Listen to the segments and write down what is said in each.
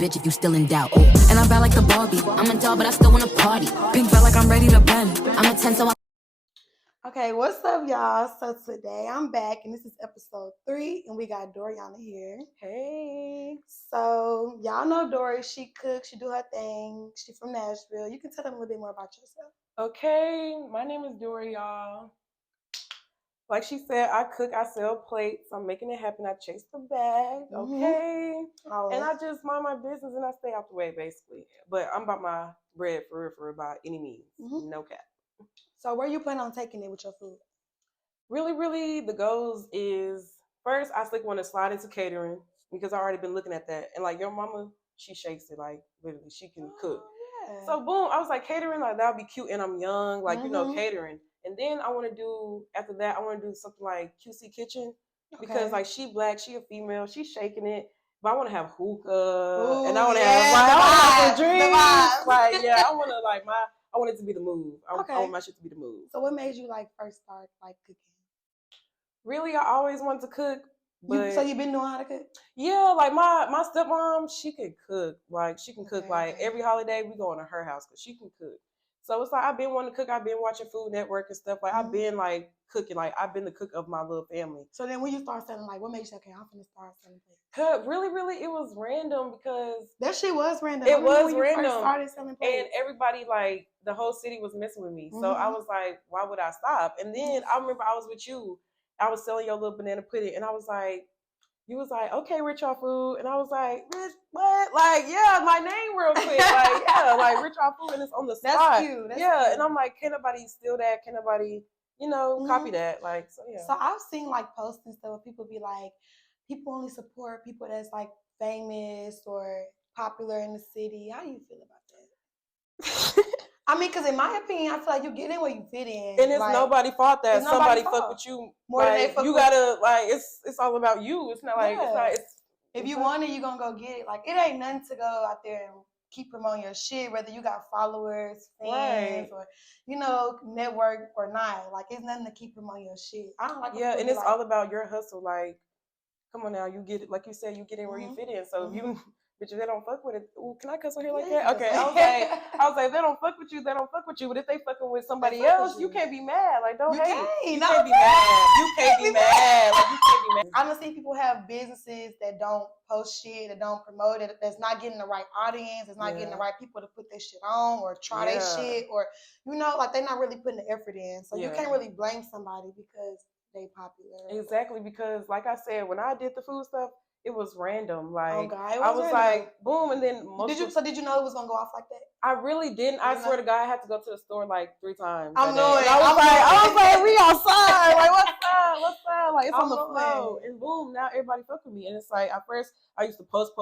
bitch if you still in doubt. Ooh. And I'm bad like the Barbie. I'm a doll, but I still wanna party. Pink felt like I'm ready to bend. I'm a 10, so Okay, what's up, y'all? So today I'm back, and this is episode 3, and we got Doriana here. Hey. So y'all know Dori. She cooks. She do her thing. She from Nashville. You can tell them a little bit more about yourself. Okay, my name is Dori, y'all. Like she said, I cook, I sell plates. I'm making it happen. I chase the bag, okay? And I just mind my business and I stay out the way, basically. But I'm about my bread for real, by any means. No cap. So where you plan on taking it with your food? Really, the goals is, first, I want to slide into catering because I already been looking at that. And like your mama, she shakes it, like literally, she can cook. Yeah. So boom, I was like, catering, like that would be cute, and I'm young, like you know, catering. And then I want to do, after that, I want to do something like QC Kitchen because like she black, she a female, she's shaking it. But I want to have hookah, and I want to have some drinks. Like yeah, I want to I want it to be the move. I want my shit to be the move. So what made you like first start like cooking? Really, I always wanted to cook. But so you've been knowing how to cook? Yeah, like my stepmom, she can cook. Like she can cook. Like every holiday we go into her house because she can cook. So it's like I've been wanting to cook. I've been watching Food Network and stuff. Like I've been like cooking. Like I've been the cook of my little family. So then when you start selling, like what made you say, okay, I'm gonna start selling plates? Really, it was random because that shit was random. It was random. First started selling plates. And everybody, like the whole city was messing with me. So I was like, why would I stop? And then I remember I was with you. I was selling your little banana pudding, and I was like, you was like, okay, Rich Off Food. And I was like, Rich, what? Like, yeah, my name real quick. Like, yeah, like Rich Off Food, and it's on the spot. That's cute. That's cute. And I'm like, can nobody steal that? Can nobody, copy that? Like, so yeah. So I've seen like posts and stuff where people be like, people only support people that's like famous or popular in the city. How do you feel about that? I mean, because in my opinion, I feel like you get in where you fit in. And it's nobody's fault that somebody fuck with you. More than they fuck you with gotta, like, it's all about you. It's not like, if you want it, you're gonna go get it. Like, it ain't nothing to go out there and keep promoting your shit, whether you got followers, fans, or, network or not. Like, it's nothing to keep promoting your shit. I don't like and it's all about your hustle. Like, come on now, you get it. Like you said, you get in where you fit in. So if you... Bitch, if they don't fuck with it, ooh, can I cuss on here like that? Okay, I was like, if they don't fuck with you, they don't fuck with you. But if they fucking with somebody else, you can't be mad. Like, don't hate. You can't be mad. You can't be mad. Like, you can't be mad. I don't see people have businesses that don't post shit, that don't promote it, that's not getting the right audience, that's not getting the right people to put their shit on or try their shit, or like they're not really putting the effort in. So you can't really blame somebody because they popular. Exactly, because like I said, when I did the food stuff, it was random. Like I was like, boom, and then did you know it was gonna go off like that? I really didn't. I swear to God, I had to go to the store like 3 times. I know it. I was like, we outside. Like, what's up? Like, it's on the floor. And boom, now everybody fuck with me. And it's like, at first, I used to post.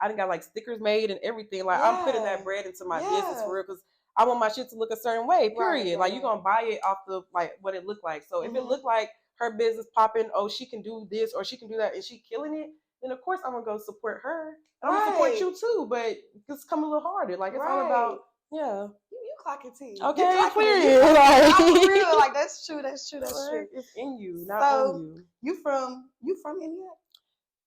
I done got like stickers made and everything. Like, I'm putting that bread into my business for real because I want my shit to look a certain way. Period. Like, you're gonna buy it off the like what it looked like. So if it looked like her business popping, oh, she can do this or she can do that, and she killing it, then of course I'm gonna go support her. I'm gonna support you too, but just come a little harder. Like it's all about you clock it too. Okay, clear. For real. Like that's true. That's true. It's in you, not on you. You from India?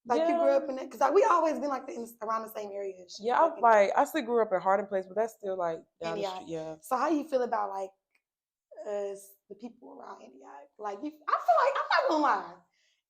Like you grew up in it? Because like we always been like around the same area. Yeah, I still grew up in Hardin Place, but that's still like down the street. Yeah. So how you feel about like the people around India? Like I feel like I'm not gonna lie,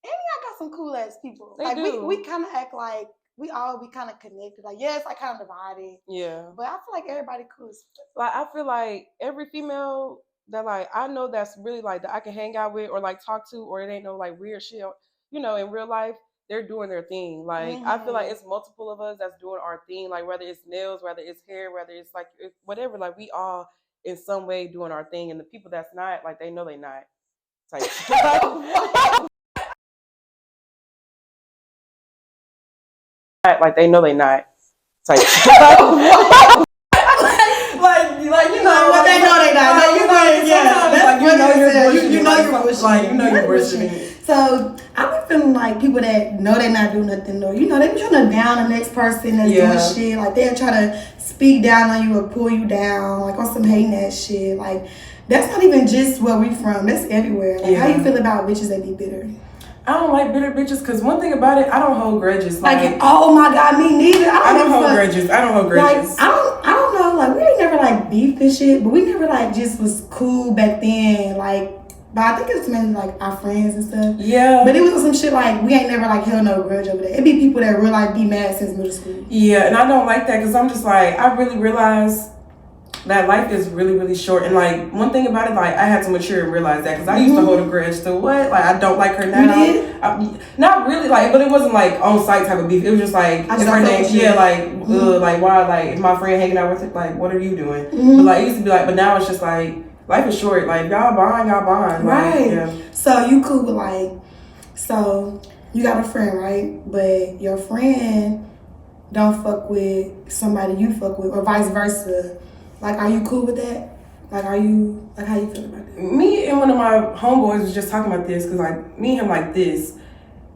India got some cool ass people. They like do. We kind of act like we all be kind of connected. Like it's like kind of divided. Yeah. But I feel like everybody cool. Like I feel like every female that like I know that's really like that I can hang out with or like talk to, or it ain't no like weird shit. In real life, they're doing their thing. Like I feel like it's multiple of us that's doing our thing. Like whether it's nails, whether it's hair, whether it's like whatever. Like we all in some way doing our thing, and the people that's not, like they know they not. Type like they know they not. Type like you know what they know they not. Like you know you're bullshit. So I be feeling like people that know they not do nothing though. They be trying to down the next person that's doing shit. Like they'll try to speak down on you or pull you down, like on some hating ass shit. Like that's not even just where we from. That's everywhere. Like how you feel about bitches that be bitter? I don't like bitter bitches because one thing about it, I don't hold grudges. Like, oh my God, me neither. I don't hold grudges. I don't hold grudges. Like, I don't know. Like, we ain't never like beefed and shit, but we never like just was cool back then. Like, but I think it's mainly like our friends and stuff. Yeah. But it was some shit like we ain't never like held no grudge over that. It be people that really like be mad since middle school. Yeah, and I don't like that because I'm just like, I really realize that life is really, really short. And like, one thing about it, like, I had to mature and realize that because I used to hold a grudge to what? Like, I don't like her now. You did? Not really, like, but it wasn't like on site type of beef. It was just like, if her name, like why, like, if my friend hanging out with it, like, what are you doing? But like, it used to be like, but now it's just like, life is short. Like, y'all bond. Like, right. Yeah. So you cool with like, so you got a friend, right? But your friend don't fuck with somebody you fuck with, or vice versa. Like, are you cool with that? Like, how you feel about that? Me and one of my homeboys was just talking about this because, like, me and him like this,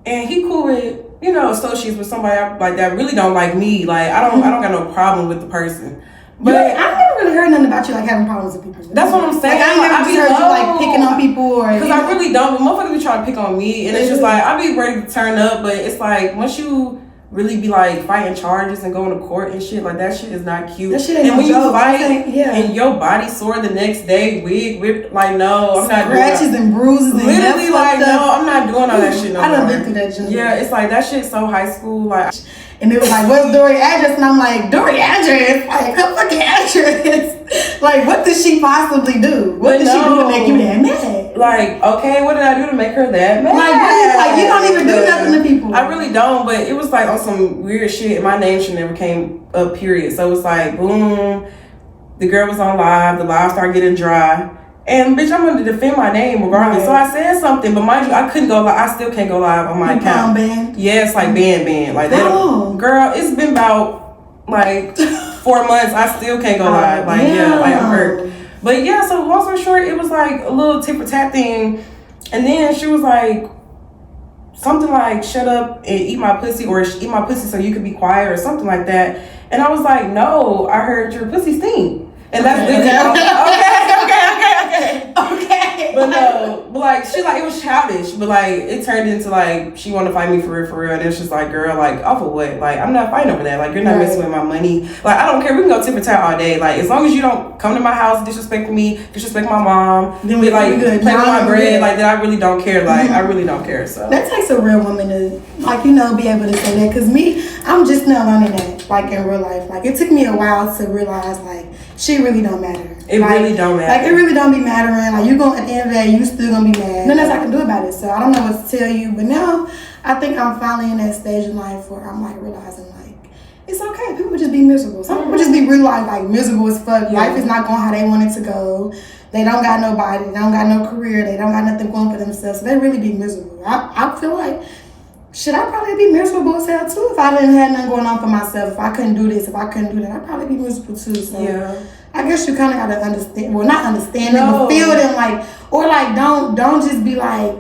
and he cool with, you know, associates with somebody like that really don't like me. Like, I don't got no problem with the person. But I never really heard nothing about you like having problems with people. That's what I'm saying. Like, I never just heard you like picking on people or. Because I really don't. But motherfuckers be trying to pick on me, and it's just like I be ready to turn up, but it's like once you really be like fighting charges and going to court and shit, like that shit is not cute. That shit ain't and when no you fight and your body sore the next day, wig whipped, like no, I'm not doing scratches and bruises and literally like no, I'm not doing all that shit no more. I done been through that junk. Yeah, it's like that shit so high school, like. And it was like, what's Dori address? And I'm like, Dori address? Like, her fucking address. Like, what did she possibly do? What did she do to make you that mad? Like, okay, what did I do to make her that mad? Like you don't even do nothing to people. I really don't, but it was like on some weird shit. My name should never came up, period. So it was like, boom, the girl was on live, the live started getting dry. And bitch, I'm going to defend my name regardless. Right. So I said something, but mind you, I couldn't go live. I still can't go live on my account. Banned? Yeah, it's like banned. Like that. Girl, it's been about like 4 months. I still can't go live. Like like I'm hurt. But yeah, so long story short, it was like a little tip for tat thing. And then she was like, something like, shut up and eat my pussy, or eat my pussy so you could be quiet, or something like that. And I was like, no, I heard your pussy stink. And that's literally okay. But no, but like she like it was childish, but like it turned into like she wanted to fight me for real, and it's just like, girl, like off of what? Like I'm not fighting over that. Like you're not messing with my money. Like I don't care. We can go tip for tat all day. Like as long as you don't come to my house, disrespect me, disrespect my mom, then we like play with my bread. Like that, I really don't care. Like I really don't care. So that takes a real woman to like be able to say that. Cause me, I'm just now learning that like in real life. Like it took me a while to realize like she really don't matter. It like, really don't matter. Like it really don't be mattering. Like you gonna at the end of the day, you still gonna be mad. Nothing else I can do about it. So I don't know what to tell you. But now I think I'm finally in that stage in life where I'm like realizing like it's okay. People just be miserable. Some people just be real life like miserable as fuck. Yeah. Life is not going how they want it to go. They don't got nobody. They don't got no career. They don't got nothing going for themselves. So they really be miserable. I feel like should I probably be miserable as hell too if I didn't have nothing going on for myself. If I couldn't do this, if I couldn't do that, I'd probably be miserable too. So yeah. I guess you kind of gotta understand. Well, not understand it, but feel them like, or like don't just be like,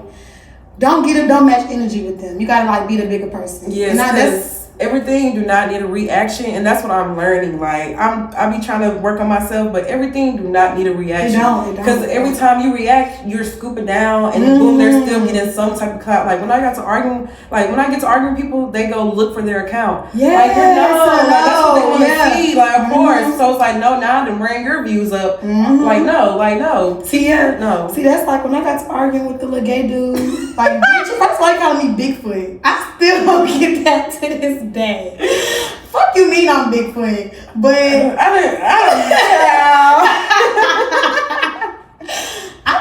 don't match energy with them. You gotta like be the bigger person. Yes. Everything do not need a reaction, and that's what I'm learning. Like I be trying to work on myself, but everything do not need a reaction. Because every time you react, you're scooping down, and boom, they're still getting some type of clout. Like when I get to arguing with people, they go look for their account. Yeah, like that's what they want to see. Like of course, so it's like no, now to bring your views up. Like no. See, that's like when I got to arguing with the little gay dude. Like bitch, that's like calling me Bigfoot. I still don't get that to this day. Fuck you mean I'm Bigfoot, but I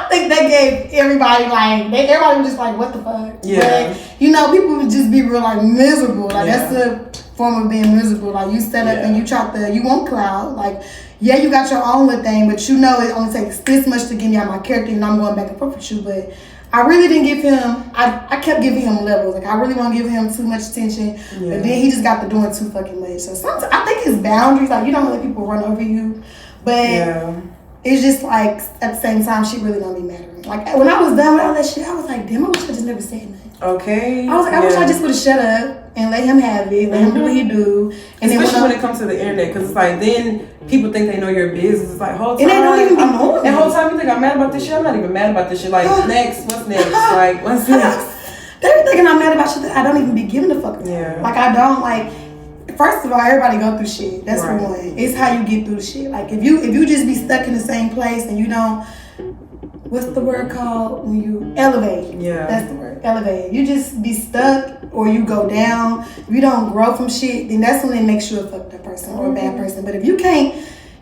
think they gave everybody like everybody was just like what the fuck. Yeah. But people would just be real like miserable. Like that's the form of being miserable. Like you set up and you want cloud. Like you got your own little thing, but it only takes this much to get me out my character, and I'm going back and forth with you. But I really didn't give him. I kept giving him levels. Like I really want to give him too much attention, but then he just got to doing too fucking much. So sometimes I think his boundaries. Like you don't let people run over you, but it's just like at the same time she really don't be mad at me. Like when I was done with all that shit, I was like, damn, I wish I just never said nothing. Okay. I was like, I wish I just would have shut up and let him have it, let him do what he do. And especially when it comes to the internet, because it's like then people think they know your business. It's like whole time. And they don't even be knowing. The whole time you think I'm mad about this shit. I'm not even mad about this shit. Like next, what's next? Like what's next? They be thinking I'm mad about shit that I don't even be giving a fuck about. Yeah. Like I don't like. First of all, everybody go through shit. That's Right. for one. It's how you get through the shit. Like if you just be stuck in the same place and you don't, what's the word called when you elevate? Yeah. That's the word. Elevate. You just be stuck or you go down. If you don't grow from shit, then that's when it makes you a fucked up person or a bad person. But if you can't,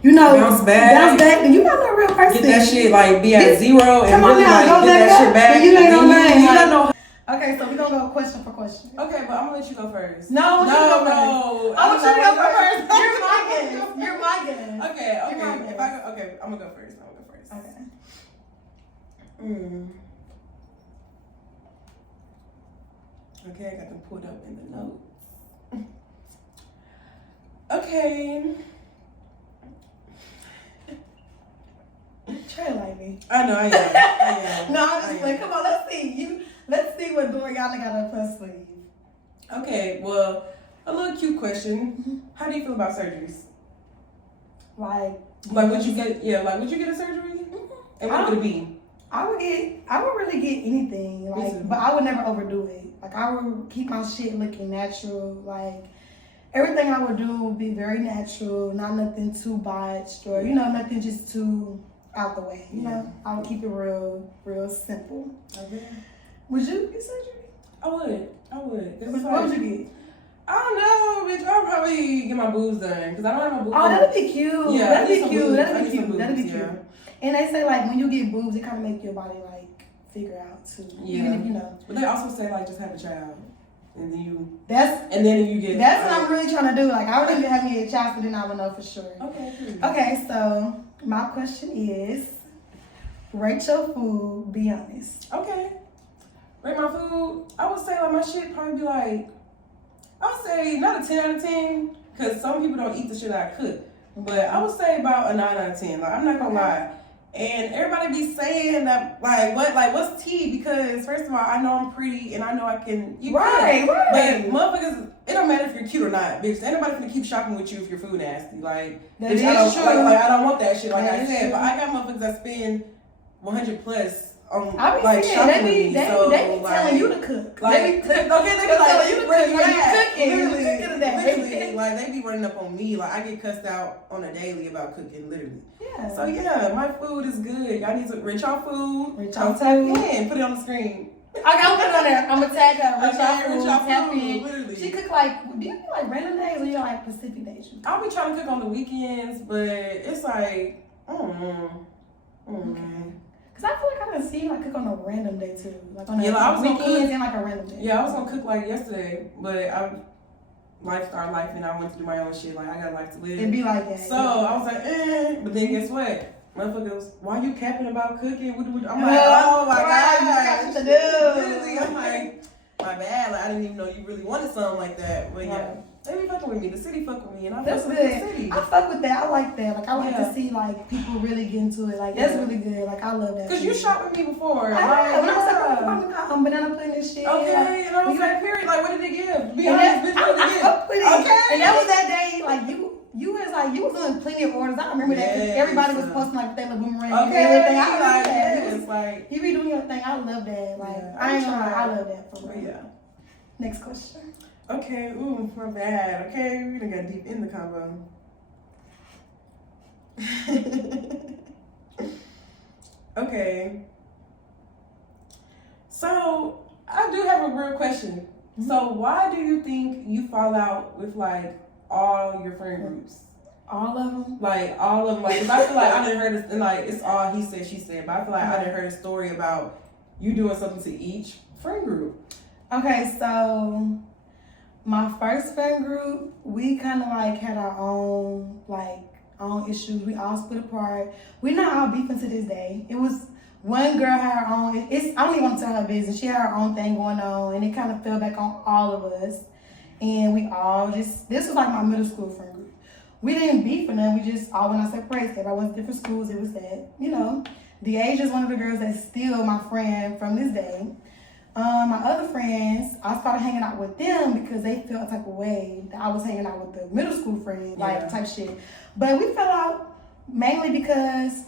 bounce back, then you're not a real person. Get that shit be at zero and really go get that shit back. You ain't no man. You don't know. Okay, so we're gonna go question for question. Okay, but I'm gonna let you go first. No, I want you to go first. I want you to go first. You're my guest. You're my guest. Okay. You're my guest. If I go, okay, I'm gonna go first. Okay. Okay, I got them pulled up in the notes. Okay. Try like me. I know, I am. No, I'm just like, come on, let's see what Doriana got up her sleeve. Okay, well, a little cute question. How do you feel about surgeries? Like would you get a surgery? And what would it be? I would really get anything, but I would never overdo it. Like I would keep my shit looking natural. Like everything I would do would be very natural, not nothing too botched or nothing just too out the way. You know, I would keep it real simple. Okay. Would you get surgery? I would. What would you get? I don't know, bitch. I'll probably get my boobs done because I don't have my boobs. Oh, that'd be cute. Yeah, that'd be cute. That'd be cute. Yeah. And they say when you get boobs, it kind of make your body figure out too. Yeah. Even if But they also say just have a child, and then you. That's what I'm really trying to do. I would even have me a child, so then I would know for sure. Okay. Okay, so my question is, rate your food. Be honest. Okay. Rate my food. I would say my shit probably be I would say not a 10 out of 10 because some people don't eat the shit I cook. But I would say about a 9 out of 10. I'm not gonna lie. And everybody be saying that what's tea? Because first of all, I know I'm pretty and I know I can Right. But motherfuckers, it don't matter if you're cute or not, bitch. Ain't nobody finna keep shopping with you if your food nasty. That bitch, is true. I don't want that shit. I said, true. but I got motherfuckers that spend 100 plus on I be shopping with me. they be telling you to cook. They be telling you to where cook. you cooking. Literally, they be running up on me. I get cussed out on a daily about cooking, literally. Yeah. So yeah, my food is good. Y'all need to rate y'all food. Type in. Put it on the screen. I'm put it on there. I'm gonna tag her. Rate y'all food. In. Literally. She cook do you do random days or you specific days? I'll be trying to cook on the weekends, but it's I don't know. Okay. Cause I feel I done see you cook on a random day too, on I was weekends and a random day. Yeah, I was gonna cook yesterday, but life and I went to do my own shit. I got life to live. It'd be like that. So I was but then guess what? Motherfuckers, why you capping about cooking? I'm like, oh my God, you got to do. Literally, I'm my bad. I didn't even know you really wanted something like that. But yeah. They be fucking with me. The city fuck with me, and I fuck with the city. I fuck with that. I like that. I like to see people really get into it. That's really good. I love that. Cause you shot with me before. When I was like, banana pudding and shit. Okay, and I was like, period. What did it give? Be honest, bitch, what did it give? Okay. And that was that day. You was doing plenty of orders. I remember that. Everybody was posting their little boomerang and everything. I remember that. You be doing your thing. I love that. I ain't gonna lie. I love that for real. Yeah. Next question. Okay, ooh, my bad. Okay, we done got deep in the combo. Okay. So, I do have a real question. Mm-hmm. So, why do you think you fall out with all your friend groups? All of them? All of them. Cause I feel I didn't heard this, and it's all he said, she said, but I feel I didn't heard a story about you doing something to each friend group. Okay, so my first friend group, we kind of had our own own issues. We all split apart. We're not all beefing to this day. It was one girl had her own. I don't even want to tell her business. She had her own thing going on, and it kind of fell back on all of us. And we all this was my middle school friend group. We didn't beef for nothing. We just all went our separate ways. Everybody went to different schools. It was that, Deasia is one of the girls that's still my friend from this day. My other friends, I started hanging out with them because they felt a type of way that I was hanging out with the middle school friends, type shit. But we fell out mainly because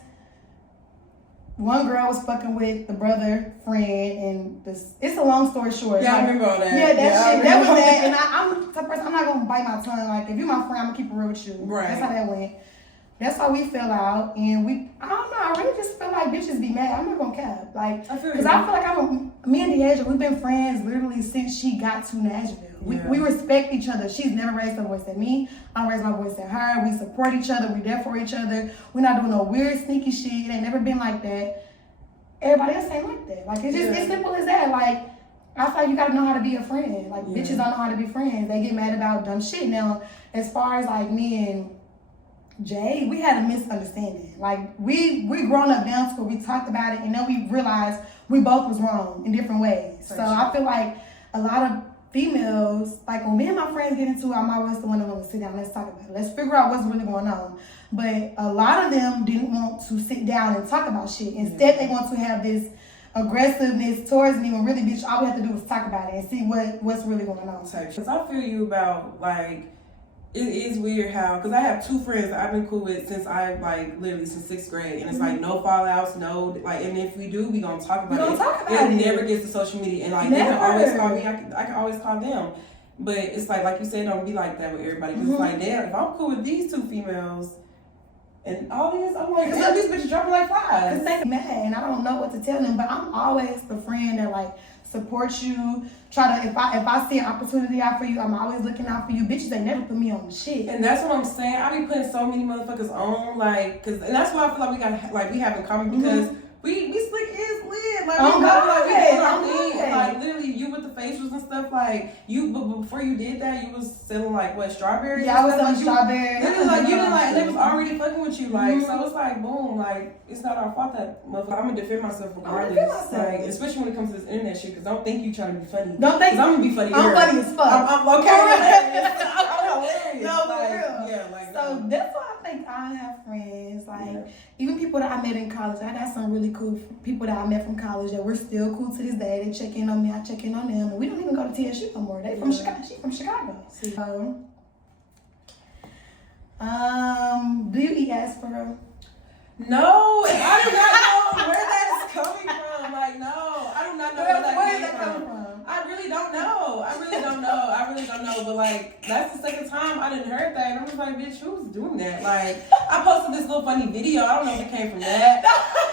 one girl was fucking with the brother friend, and it's a long story short. Yeah, I remember all that. Yeah, shit. That was that. And I'm the person. I'm not gonna bite my tongue. Like, if you're my friend, I'm gonna keep it real with you. Right. That's how that went. That's why we fell out, and I don't know. I really just feel like bitches be mad. I'm not gonna cap, like, because I feel like me and Deasia, we've been friends literally since she got to Nashville. We respect each other. She's never raised her voice at me. I raised my voice at her. We support each other. We there for each other. We're not doing no weird sneaky shit. It ain't never been like that. Everybody else ain't like that. Like, it's just as simple as that. Like, I feel like you gotta know how to be a friend. Like, bitches don't know how to be friends. They get mad about dumb shit. Now, as far as like me and Jay, we had a misunderstanding. Like, we grown up down to where we talked about it, and then we realized we both was wrong in different ways. So I feel like a lot of females, like when me and my friends get into it, I'm always the one that wants to sit down, let's talk about it. Let's figure out what's really going on. But a lot of them didn't want to sit down and talk about shit. Instead, they want to have this aggressiveness towards me when really, bitch, all we have to do is talk about it and see what's really going on. Because I feel you about, like, it is weird how, because I have two friends that I've been cool with since literally since 6th grade. And it's like no fallouts, no, like, and if we do, we gonna talk about it. It never gets to social media. And like, they can always call me, I can always call them. But it's like you said, don't be like that with everybody. Because it's like, damn, if I'm cool with these two females, and all these, I'm like, damn, these bitches dropping like flies. Because they mad, and I don't know what to tell them. But I'm always the friend that, like, support you. Try to, if I see an opportunity out for you, I'm always looking out for you. Bitches, they never put me on shit. And that's what I'm saying. I be putting so many motherfuckers on, like, and that's why I feel like we have in common, because we slick is lit. Like, we doing our thing. And like, literally, you with the facials and stuff, like, but before you did that, you was selling, like, what, strawberries? Yeah, I was selling strawberries. Literally, like, you didn't, like, they was already fucking with you, like, so it's like, boom, like, it's not our fault that motherfucker. I'm gonna defend myself regardless. Like, especially when it comes to this internet shit, because don't think you trying to be funny. Don't think. Because I'm gonna be funny. I'm funny as fuck. I'm okay. I'm hilarious. No, for real. Yeah, like, so that's why I think I have friends. Like, even people that I met in college, I got some really cool people that I met from college that we're still cool to this day. They check in on me, I check in on them. And we don't even go to TSU no more. They from Chicago. She from Chicago. So, do you eat ass for real? No, I do not know where that's coming from. Like, no, I do not know where that came from. I really don't know. I really don't know. But like, that's the second time I didn't heard that, and I'm just like, bitch, who's doing that? Like, I posted this little funny video. I don't know if it came from that,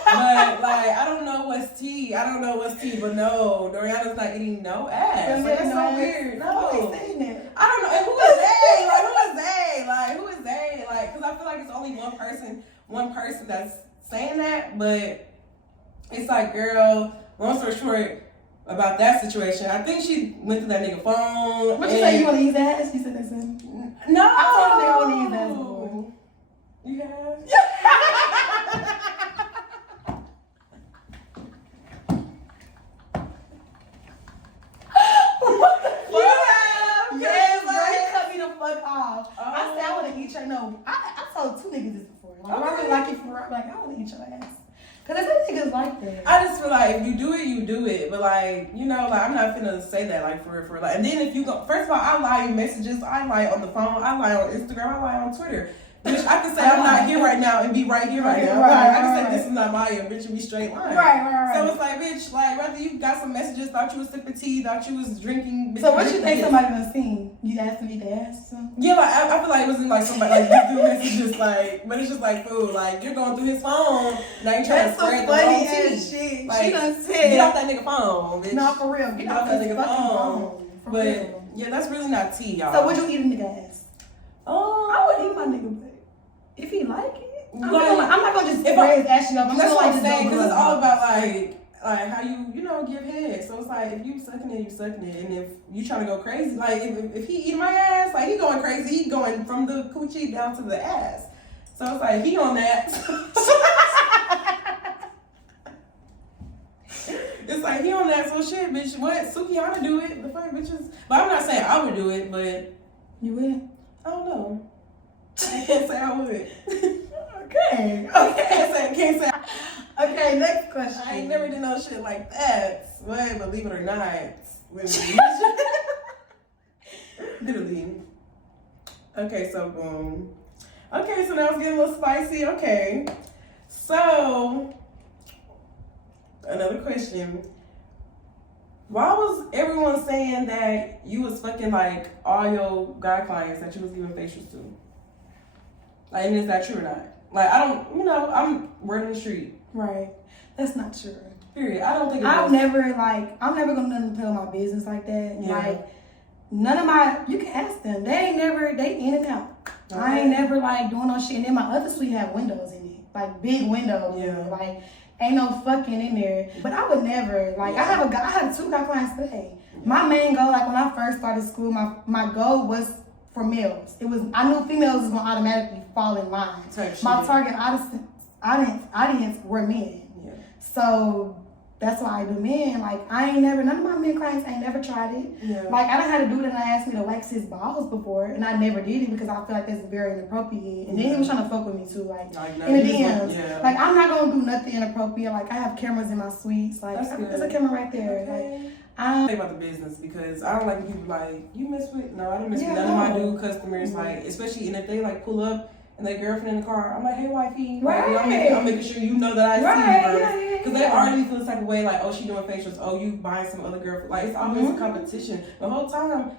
but like, I don't know what's tea. But no, Doriana's not eating no ass. Like, that's so weird. No, I don't know. And who is they? Like, who is they? Like, because I feel like it's only one person that's saying that, but it's like, girl, long story short about that situation, I think she went to that nigga phone. What you say, you want to use ass? You said that same. No. I told her I want to use ass before. You have? No, I told two niggas this before. Like, I really like it for like, I want to eat your ass. Cause there's some niggas like that. I just feel like if you do it, you do it. But like, you know, like, I'm not finna say that like for like. And then if you go, first of all, I lie in messages, I lie on the phone, I lie on Instagram, I lie on Twitter. Bitch, I can say I'm not here right now and be right here right now. I can say this is not my bitch, and be straight line. Right. So it's like, bitch, like, whether you got some messages, thought you was sipping tea, thought you was drinking. So what you think somebody done seen? You asked me to ask? Yeah, like, I feel like it wasn't like somebody, like, you do messages, like, but it's just like, food, like, you're going through his phone, now you trying to spread the wrong tea. Shit. Like, she done said. Get off that nigga phone, bitch. No, for real. Get off that nigga phone. But, real. Yeah, that's really not tea, y'all. So would you eat a nigga ass? I would eat my nigga butt. If he like it, I'm not gonna just raise ashy up. That's what I'm saying, because it's all about like how you know, give head. So it's like, if you sucking it, you sucking it, and if you trying to go crazy, like if he eating my ass, like he going crazy, he going from the coochie down to the ass. So it's like he on that. It's like he on that. So shit, bitch. What? Sukihana do it. The fuck, bitches. But I'm not saying I would do it, but you would. I don't know. I can't say I would. Okay. Can't say. Okay, next question. I ain't never did no shit like that. But believe it or not, literally. Okay, so boom. Okay, so now it's getting a little spicy. Okay, so Another question. Why was everyone saying that you was fucking like all your guy clients that you was giving facials to? Like, and is that true or not? Like, I don't, you know, I'm word in the street. Right. That's not true. Period. I don't think I'm never gonna nothing to tell my business like that. Yeah. Like, none of my, you can ask them. They in and out. Okay. I ain't never like doing no shit. And then my other suite have windows in it. Like big windows. Yeah. Like, ain't no fucking in there. But I would never, like, I have 2 guy clients today. My main goal, like when I first started school, my goal was for males. I knew females was gonna automatically fall in line. My target audience were men. Yeah. So that's why I do men. Like, none of my men clients ain't never tried it. Yeah. Like, I done had a dude that asked me to wax his balls before, and I never did it because I feel like that's very inappropriate. And then he was trying to fuck with me too, like in the DMs. Yeah. Like, I'm not gonna do nothing inappropriate. Like, I have cameras in my suites. Like, there's a camera right there. Okay. Like, I think about the business because I don't like when people like, you mess with, no, I don't mess with none of my dude customers. Mm-hmm. Like, especially, and if they like pull up and their girlfriend in the car, I'm like, hey, wifey. Right. Like, I'm making sure you know that I see you first. Because they Yeah. already feel this type of way, like, oh, she doing facials, oh, you buying some other girl. Like, it's always a competition. The whole time,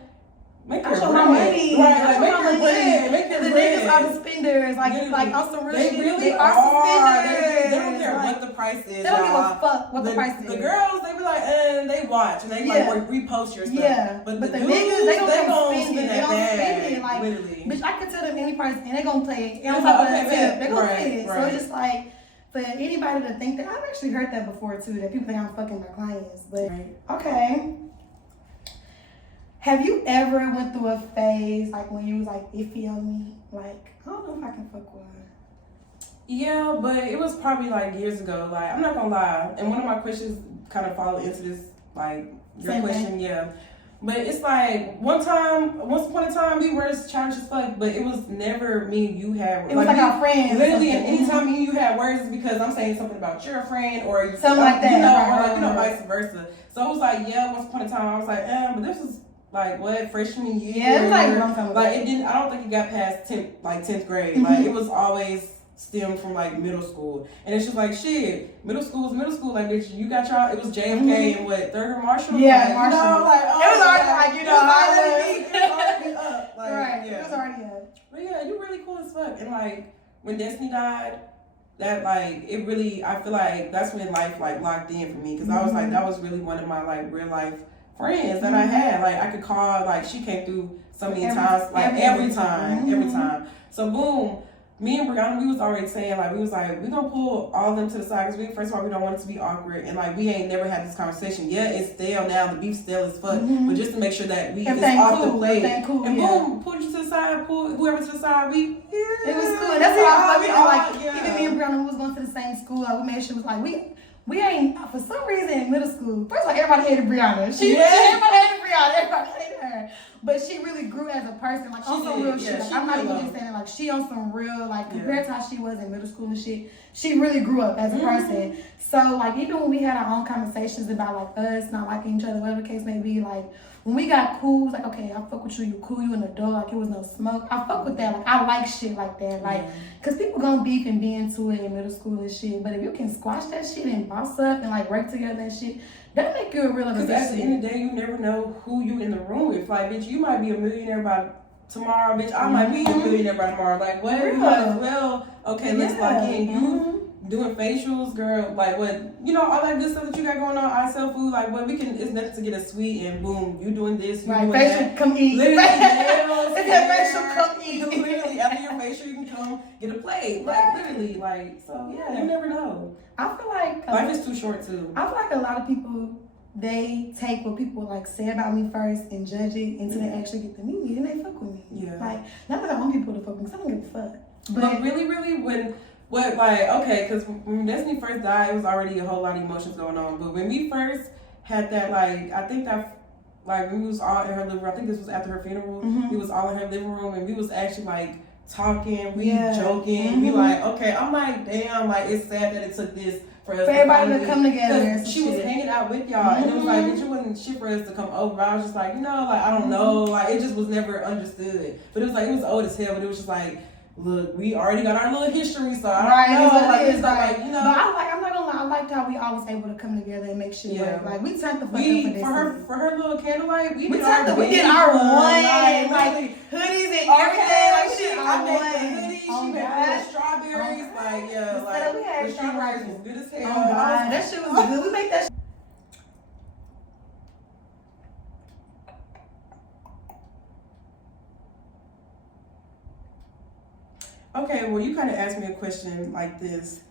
make your show bread. my money. Right, like, I make show my your money. bread. Make your The bread. niggas are the spenders. Like on some real They shit. really They are. spenders. They don't care Like, what the price is. They don't give a fuck what the price is. The girls, they be like, and they watch and they like repost your stuff. Yeah, but the dudes, niggas, they don't spend spend it. They that don't bag. spend it. Like, literally. bitch, I could tell them any price and they gonna pay it. And on top of that, tip, they gonna pay it. So it's just like, for anybody to think that, I've actually heard that before too, that people think I'm fucking my clients. But, okay. Have you ever went through a phase, like, when you was, like, iffy on me? Like, I don't know if I can fuck with her. Yeah, but it was probably, like, years ago. Like, I'm not gonna lie. And one of my questions kind of follow into this, like, your question, yeah. But it's like, once upon a time, we were childish as fuck, but it was never me and you had. It was like our friends. Literally, and anytime me and you had words, it's because I'm saying something about your friend or something like that. You know, or like, you know, vice versa. So it was like, yeah, once upon a time, I was like, but this was like what, freshman year? Yeah, it was like a long time ago. Like, it didn't, I don't think it got past 10th grade. Like, it was always stemmed from like middle school, and it's just like shit. Middle school was middle school. Like, bitch, you got y'all. It was JFK and what, Thurgood Marshall. Yeah, like, Marshall. You know, like, oh, it was already like, you know, it was already up. Like, right. Yeah. It was already up. But yeah, you really cool as fuck. And like when Destiny died, that like it really, I feel like that's when life like locked in for me because I was like, that was really one of my like real life friends that I had. Like I could call, like she came through so many times, like every time. So boom, me and Brianna, we was already saying like, we gonna pull all of them to the side because first of all, we don't want it to be awkward, and like we ain't never had this conversation. Yeah, it's stale now, the beef's stale as fuck, but just to make sure that it's off the plate. And boom, pull you to the side, pull whoever to the side. It was cool. That's how I fucking like. Even me and Brianna, who was going to the same school, like we made sure it was like we ain't, for some reason in middle school, first like everybody hated Brianna. Everybody hated Brianna, everybody hated her. But she really grew as a person, like on some real shit. Like, I'm not even just saying like she on some real, like compared to how she was in middle school and shit, she really grew up as a person. So like even when we had our own conversations about like us not liking each other, whatever the case may be, like when we got cool, it was like, okay, I fuck with you, you cool, you an adult, like it was no smoke. I fuck with that, like I like shit like that, like, cause people gonna beef and be into it in middle school and shit, but if you can squash that shit and boss up and like work together and shit, that make you a real Because at the end of the day, you never know who you in the room with. Like, bitch, you might be a millionaire by tomorrow, bitch. I might be a millionaire by tomorrow. Like, what? You might as well. Okay, let's lock in. You doing facials, girl. Like, what? You know, all that good stuff that you got going on. I sell food. Like, what? It's nothing to get a sweet and boom, you doing this, you doing facial, that. Come eat. Literally, facial, come eat. Literally, after your facial, you can come get a plate. Like, literally, like, so yeah, you never know. I feel like life is too short too. I feel like a lot of people, they take what people like say about me first and judge it until they actually get to meet me and they fuck with me. Yeah. Like, not that I want people to fuck with me, because I don't give a fuck. But really, because when Destiny first died, it was already a whole lot of emotions going on. But when we first had that, like, I think that, like, we was all in her living room. I think this was after her funeral. We was all in her living room, and we was actually, like, talking, joking. We like, okay, I'm like, damn, like, it's sad that it took this for us everybody to come together. She was hanging out with y'all, and it was like, it wasn't shit for us to come over. I was just like, you know, like, I don't know, like, it just was never understood. But it was like, it was old as hell, but it was just like, look, we already got our little history, so I don't know. Like, it's not like, you know. But I'm not gonna lie, I liked how we always able to come together and make shit work. Like, we turned the fuck up for her little candlelight, we did our one, like hoodies and everything, like shit. I made the hoodies, she made the strawberries, like, yeah, like, we had the strawberries was good as hell. Oh God, that shit was good. We make that shit. Okay, well, you kind of asked me a question like this,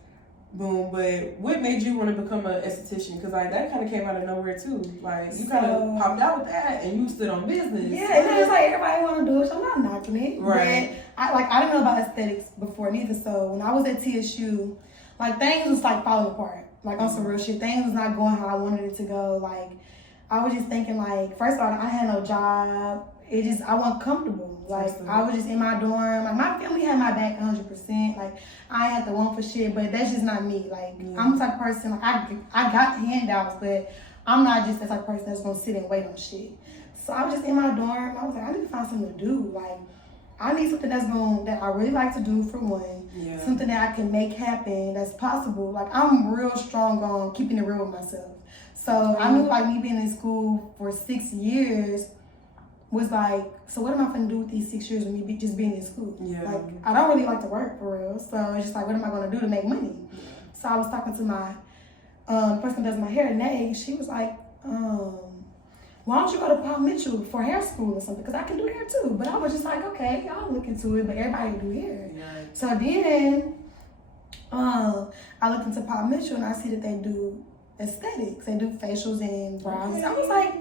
boom, but what made you want to become an esthetician? Because like that kind of came out of nowhere too. Like you kind of popped out with that, and you stood on business. Yeah, and it's like everybody want to do it, so I'm not knocking it. Right. But I didn't know about aesthetics before neither. So when I was at TSU, like things was like falling apart. Like on some real shit, things was not going how I wanted it to go. Like I was just thinking, like first of all, I had no job. I wasn't comfortable. Like, absolutely. I was just in my dorm. Like, my family had my back 100%. Like, I had to want for shit, but that's just not me. Like, I'm the type of person, like, I got handouts, but I'm not just the type of person that's gonna sit and wait on shit. So I was just in my dorm. I was like, I need to find something to do. Like, I need something that I really like to do for one. Yeah. Something that I can make happen, that's possible. Like, I'm real strong on keeping it real with myself. So I knew, like, me being in school for 6 years was like, so what am I gonna do with these 6 years of me just being in school? Yeah. Like, I don't really like to work for real. So it's just like, what am I gonna do to make money? So I was talking to my person who does my hair, Nay. She was like, why don't you go to Paul Mitchell for hair school or something? Because I can do hair too. But I was just like, okay, I'll look into it, but everybody can do hair. Yeah. So then I looked into Paul Mitchell and I see that they do aesthetics. They do facials and brows. Okay. I was like,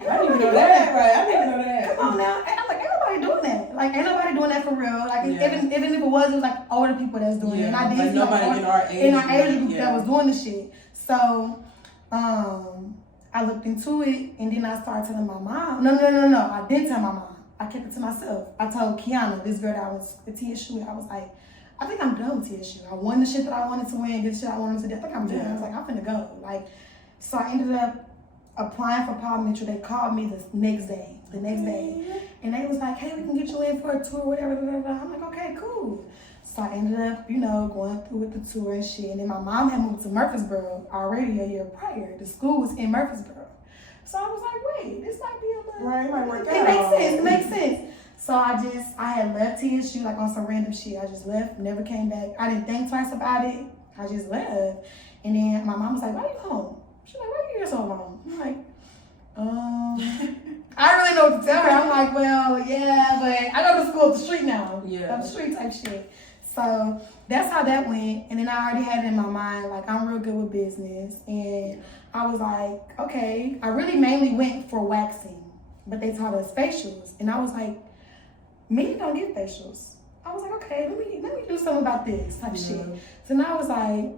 I didn't even know that. Right? I didn't know that. Come on now. And I'm like, ain't nobody doing that. Like, ain't nobody doing that for real. Like, even if it was like older people that's doing it. And I did see nobody in our age group that was doing the shit. So, I looked into it, and then I started telling my mom. No. I didn't tell my mom. I kept it to myself. I told Kiana, this girl that I was at TSU, I was like, I think I'm done with TSU. I won the shit that I wanted to win, did the shit I wanted to do. I think I'm done. I was like, I'm finna go. Like, so I ended up applying for Paul Mitchell. They called me the next day. And they was like, hey, we can get you in for a tour, whatever, I'm like, okay, cool. So I ended up, going through with the tour and shit. And then my mom had moved to Murfreesboro already a year prior. The school was in Murfreesboro. So I was like, wait, this might be a little... Right, it might work out. It makes sense. So I had left TSU like on some random shit. I just left, never came back. I didn't think twice about it. I just left. And then my mom was like, why are you home? She's like, why are you here so long? I'm like, I don't really know what to tell her. I'm like, well, yeah, but I go to school up the street now. Yeah. Up the street type shit. So that's how that went. And then I already had it in my mind, like, I'm real good with business. And I was like, okay. I really mainly went for waxing, but they taught us facials. And I was like, men don't get facials. I was like, okay, let me do something about this type shit. So now I was like,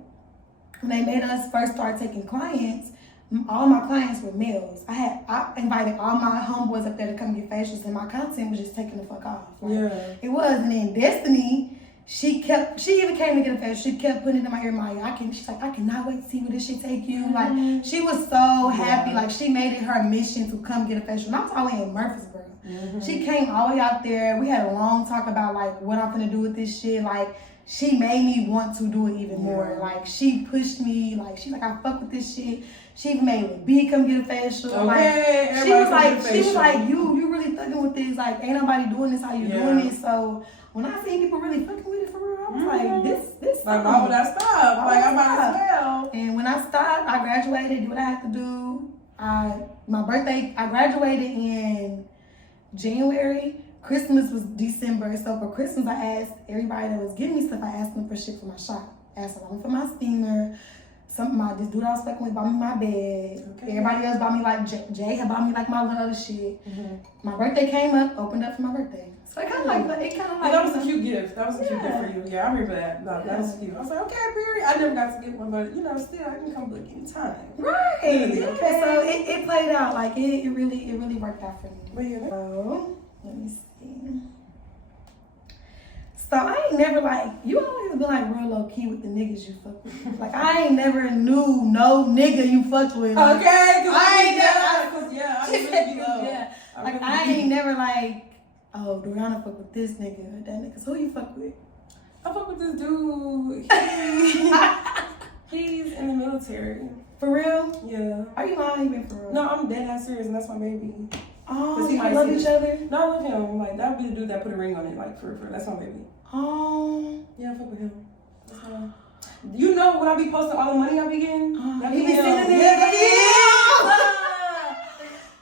when they made us first start taking clients, all my clients were males. I invited all my homeboys up there to come get facials, and my content was just taking the fuck off. Like, it was. And then Destiny, she even came to get a facial. She kept putting it in my ear. She's like, I cannot wait to see where this shit take you. Like, she was so happy. Like, she made it her mission to come get a facial. And I was all the way in Murfreesboro. She came all the way out there. We had a long talk about like what I'm gonna do with this shit. Like, she made me want to do it even more. Like, she pushed me. Like, she's like, I fuck with this shit. She even made with B come get a facial. Okay, like, she was like, you really fucking with this. Like, ain't nobody doing this how you doing it. So when I seen people really fucking with it for real, I was like, this. Like, why would I stop? Like, I might as well. And when I stopped, I graduated, did what I had to do. My birthday, I graduated in January. Christmas was December. So for Christmas, I asked everybody that was giving me stuff, I asked them for shit for my shop. I asked them for my steamer. This dude I was fucking with bought me my bed. Okay. Everybody else bought me like Jay had bought me like my little other shit. My birthday came up, opened up for my birthday. So it kind of like that was a cute gift. That was a cute gift for you. Yeah, I remember that. That was cute. I was like, okay, period. I never got to get one, but still I can come look anytime. Right. Yeah. Okay. So it played out like it really worked out for me. But yeah. So let me see. So I ain't never you always been like real low key with the niggas you fuck with. Like, I ain't never knew no nigga you fucked with. Like, okay, cause I really be low. Yeah. I ain't never like, oh, Doriana fuck with this nigga, that nigga. So who you fuck with? I fuck with this dude. He's in the military. For real? Yeah. Are you lying? Even for real? No, I'm dead ass serious, and that's my baby. Oh, he you love each other? No, I love him. Like, that would be the dude that put a ring on it. Like, for that's my baby. Oh. Yeah, I fuck with him. That's my... You know when I be posting all the money I be getting? That He be be him. sending it. Yeah,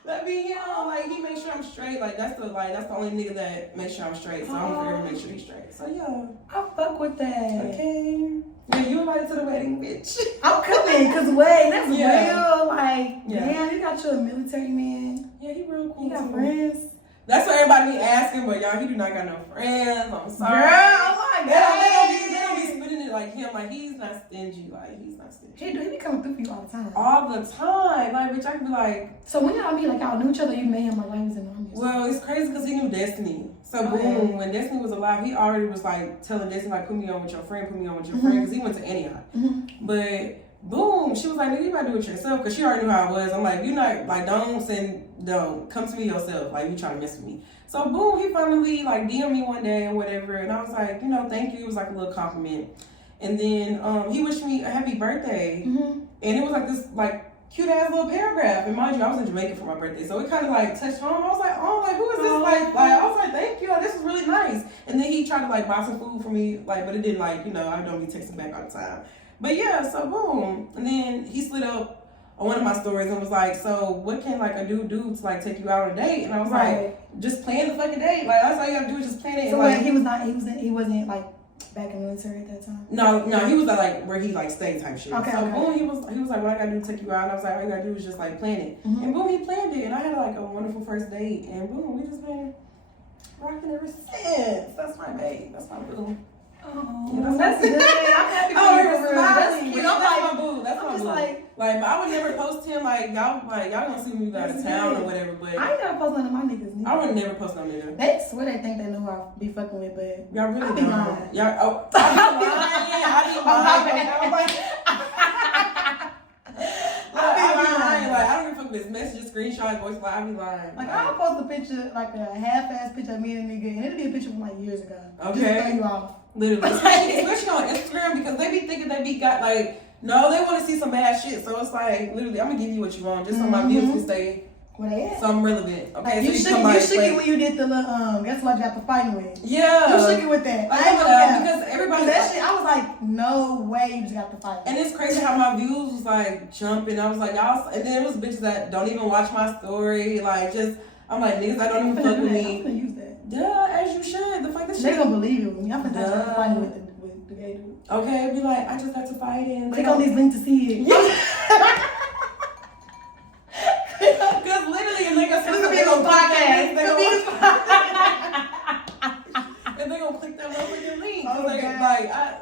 that be him. Like, he makes sure I'm straight. Like, that's the only nigga that makes sure I'm straight. So I'm forever make sure he's straight. So yeah. I fuck with that. Okay. Yeah, you invited to the wedding, bitch. I'm coming, cause wait, that's Yeah. real. Like, damn, you got your military man. Yeah, he real cool. You got too. friends. That's what everybody be asking, but y'all, he do not got no friends. I'm sorry. Girl, oh my They don't be spitting it like him. Like, he's not stingy. Like, he's not stingy. He be coming through for you all the time. All the time. Like, bitch, I can be like... So when y'all meet, like, y'all knew each other, you met him like he was in the army. Well, it's crazy because he knew Destiny. So, boom, when Destiny was alive, he already was, like, telling Destiny, like, put me on with your friend, because he went to Antioch. But... boom, she was like, nigga, you gotta do it yourself, because she already knew how I was. I'm like, you not, like, don't come to me yourself, like, you trying to mess with me. So boom, he finally like DM'd me one day or whatever, and I was like, thank you. It was like a little compliment. And then he wished me a happy birthday, and it was like this like cute ass little paragraph. And mind you, I was in Jamaica for my birthday, so it kind of like touched home. I was like, oh, like who is this? Like I was like, thank you, like, this is really nice. And then he tried to like buy some food for me, like, but it didn't like, I don't be texting back all the time. But yeah, so boom, and then he slid up on one of my stories and was like, so what can like a dude do to like take you out on a date? And I was like, just plan the fucking date. Like that's all you gotta do is just plan it. So like, he wasn't like back in the military at that time? No, he was like where he like stayed type shit. Okay, so boom, he was like, what I gotta do to take you out? And I was like, all you gotta do is just like plan it. And boom, he planned it, and I had like a wonderful first date, and boom, we just been rocking ever since. That's my babe. That's my boo. Oh, yeah, that's good. I'm happy for you. That's cute. That's my boo. That's my boo. Like, but I would never post him. Y'all gonna see me go out of town or whatever. But I ain't never post none of my niggas. I would never post no nigga. They swear they think they know who I be fucking with, but y'all really I be don't. lying. Y'all, I be lying. I'm like, like, I don't even fuck with this messages, screenshot, voice, like, I be lying. Like, I'll post a picture, like a half-ass picture of me and a nigga, and it'll be a picture from like years ago. Okay. Just to throw you off. Literally. Especially on Instagram, because they be thinking they be got, like, no, they want to see some bad shit. So it's like, literally, I'm going to give you what you want, just so my views can stay something relevant. Okay, like, so you shook it when you did the little, guess what you got to fight with. Yeah. You shook it with that. I ain't gonna because everybody. That shit, I was like, no way you just got to fight. And it's crazy how my views was like jumping. I was like, y'all, and then it was bitches that don't even watch my story. Like, just, I'm like, niggas that don't even fuck with me. I'm gonna use that. Yeah, as you should. The fuck that shit. They gonna believe it with me. I'm gonna try to fight with the gay dude. Okay, be like, I just got to fight and click on these links to see it. Yeah. Because literally, and like I said, they're gonna podcast. And they're gonna click that motherfucking link. Oh,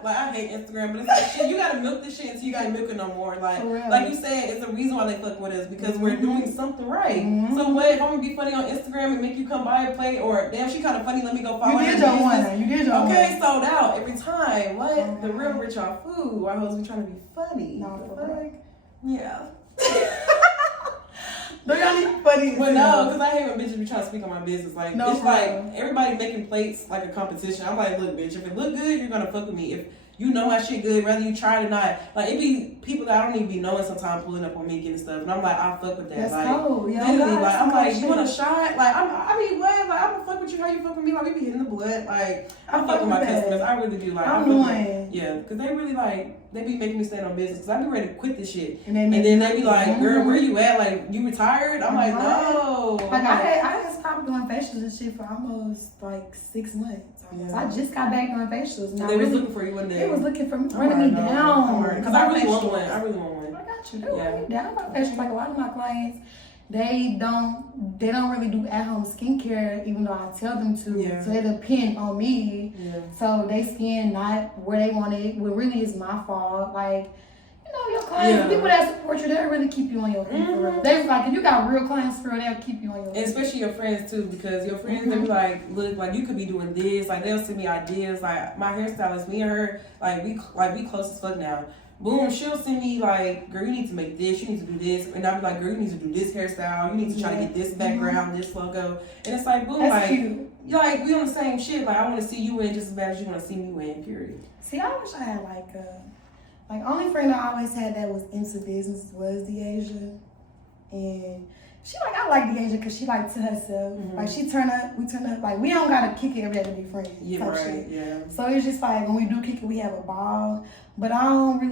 I hate Instagram, but it's like shit. You gotta milk this shit until you gotta milk it no more. Like you said, it's the reason why they fuck with us because we're doing something right. So what if I'm gonna be funny on Instagram and make you come by and play, or damn, she kind of funny, let me go follow her. You did your one. Okay, sold out every time. What the real rich off food? Why hoes be trying to be funny? No, yeah. They're gonna be funny. But no, because I hate when bitches be trying to speak on my business. Like, no, it's like everybody making plates like a competition. I'm like, look, bitch, if it look good, you're gonna fuck with me. If you know my shit good, whether you try it or not. Like, it be people that I don't even be knowing sometimes pulling up on me getting stuff. And I'm like, I fuck with that. That's like, cool. Yeah, literally, like, I'm like, you want a shot? Like, I mean, what? Like, I'm gonna fuck with you how you fuck with me. Like, we be hitting the blood. Like, I fuck with my customers. I really do. Like, yeah, because they really, like, they be making me stand on business. Because I be ready to quit this shit. And then they be like, girl, where you at? Like, you retired? I'm like, no. Like, I had stopped doing facials and shit for almost, like, 6 months. Yeah. I just got back doing facials. And they was looking for you, wasn't they? They was looking for me, running me down. Because I really want one. I really want one. I got you. They run me down about facials. Like, a lot of my clients, they don't really do at-home skincare, even though I tell them to. Yeah. So they depend on me. Yeah. So they skin not where they want it. What really is my fault. Like, you know, your clients, the people that support you, they'll really keep you on your feet. They're like, if you got real clients for real, they'll keep you on your feet. And especially your friends too, because your friends, they be like, look, like you could be doing this. Like, they'll send me ideas. Like, my hairstylist, me and her, we close as fuck now. Boom, she'll send me like, girl, you need to make this, you need to do this. And I'll be like, girl, you need to do this hairstyle, you need to try to get this background, this logo. And it's like, boom, that's like, cute. like we on the same shit. Like I want to see you win just as bad as you want to see me win. Period. See, I wish I had like only friend I always had that was into business was Deasia, and she like I like Deasia because she like to herself. Like she turn up, we turn up. Like we don't gotta kick it every day to be friends. Yeah, right. Shit. Yeah. So it's just like when we do kick it, we have a ball. But I ain't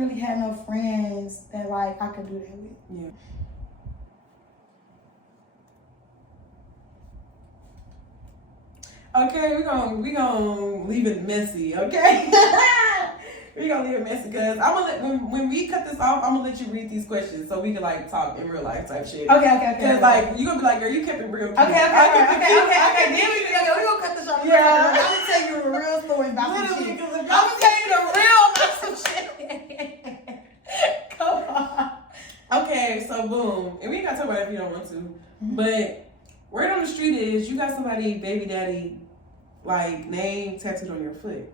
really had no friends that like I could do that with. Yeah. Okay, we gonna leave it messy, okay? We gonna leave it messy because I'm gonna let when we cut this off, I'm gonna let you read these questions so we can like talk in real life type shit. Okay. Because like you gonna be like, girl, you kept it real. Okay. Then we gonna cut this off. Yeah. I'm gonna tell you a real story about some shit. I'm gonna tell you the real about some shit. Come on. Okay, so boom, and we ain't gotta talk about it if you don't want to, but word on the street is you got somebody baby daddy like name tattooed on your foot.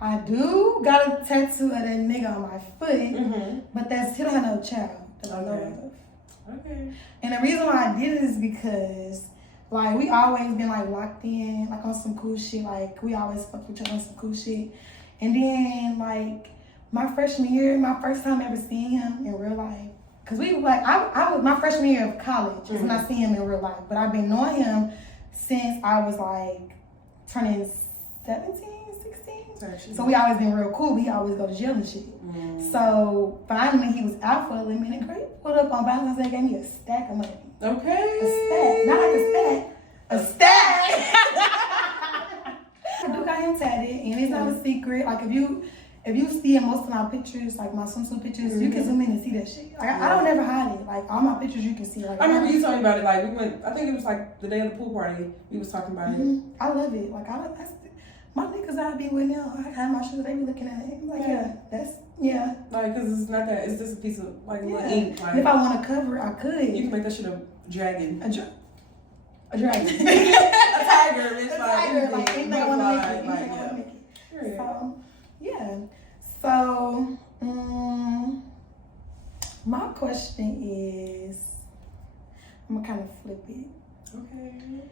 I do got a tattoo of that nigga on my foot, but that's still no child that I know of. Okay. And the reason why I did it is because, like, we always been like locked in, like on some cool shit. Like we always fuck with each other on some cool shit. And then like my freshman year, my first time ever seeing him in real life, cause we like I was my freshman year of college is when I see him in real life. But I've been knowing him since I was like turning 17. So we always been real cool. We always go to jail and shit. So finally he was out for a little minute. He pulled up on Valentine's Day, gave me a stack of money. Okay. A stack. Not like a stack. A stack. I do got him tatted, and it's not a secret. Like if you see in most of my pictures, like my swimsuit pictures, you can zoom in and see that shit. Like I don't ever hide it. Like all my pictures you can see. Like I remember you talking about it. Like we went. I think it was like the day of the pool party. We was talking about it. I love it. Like my niggas I be with now, I have my shoes, they be looking at it. I'm like, yeah. Like, cause it's not that, it's just a piece of, like, little ink. Like, and if I want to cover, I could. You can make that shit a dragon. A dragon. A tiger, bitch. A tiger, like, anything I want to make it. So, yeah. So, my question is, I'm going to kind of flip it. Okay.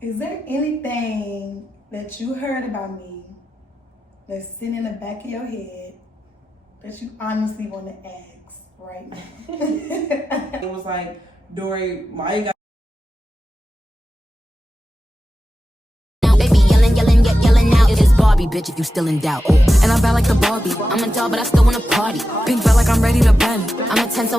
Is there anything that you heard about me that's sitting in the back of your head that you honestly want to ask right now? It was like, Dori, why got Baby yelling out. It's Barbie, bitch, if you still in doubt. And I bad like the Barbie. I'm a doll, but I still wanna party. Pink felt like I'm ready to bend. I'm a 10, so